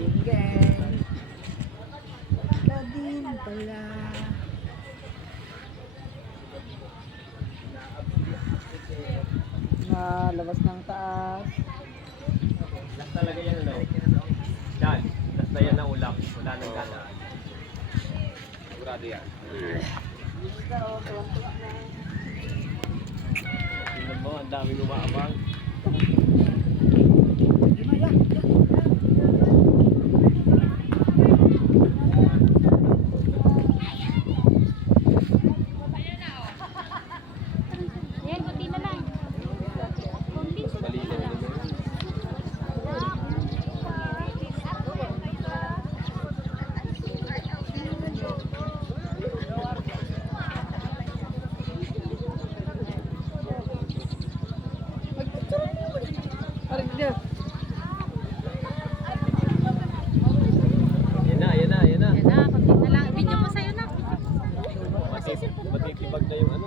Geng-geng. Kadin pala. Labas ng taas. Last talaga yan ano. Yan. Last na yan na ulap. Wala nang gana. Sigurado yan. Tingnan mo, ang daming umaabang. Yan, kunti na lang. Kunti siya. Malinaw naman. Yan na. Yan na, kunti na lang. Video mo sa'yo na. Matitibag na yung ano.